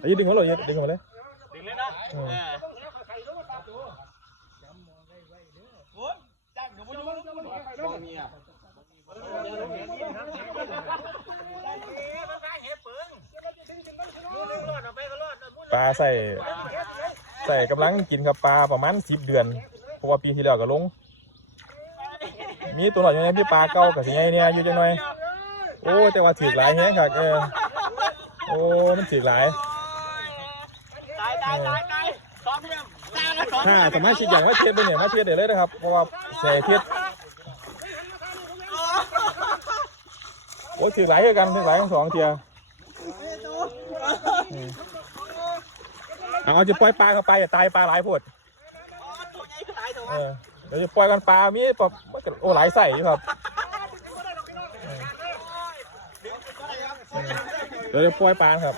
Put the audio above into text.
ไอ้ยดึงเขาเลยดึงเขาเลยดึงเลยนะเออโอ้ยจ้างเดี๋ยวมึงมึงมึงบ่มีอะปลาใส่ใส่กำลังกินกับปลาประมาณสิบเดือน เพราะว่าปีที่แล้วก็ลง มีตัวหน่อยยังไงพี่ปลาเก่ากับสิไงเนี่ยอยู่จังหน่อยโอ้แต่ว่าถือหลายแฮงครับเออ โอ้ มันถือหลายตายตายตายตายสองเรื่องตายแล้วสองถ้าสามารถชิดอย่างว่าเทียบไปเนี่ยมาเทียบเดี๋ยวเลยนะครับ เพราะว่าใส่เทียบโอ้ถือหลายเท่ากันถือหลายทั้งสองเทียอืมเอาเอาจะปล่อยปลาเข้าไปอย่าตายปลาหลายโพดตัวใหญ่ขึ้นหลายตัวเออเดี๋ยวจะปล่อยกันปลามีปลามันก็โอ้หลายใส่อยู่ครับเออ เดี๋ยวจะปล่อยปลาครับ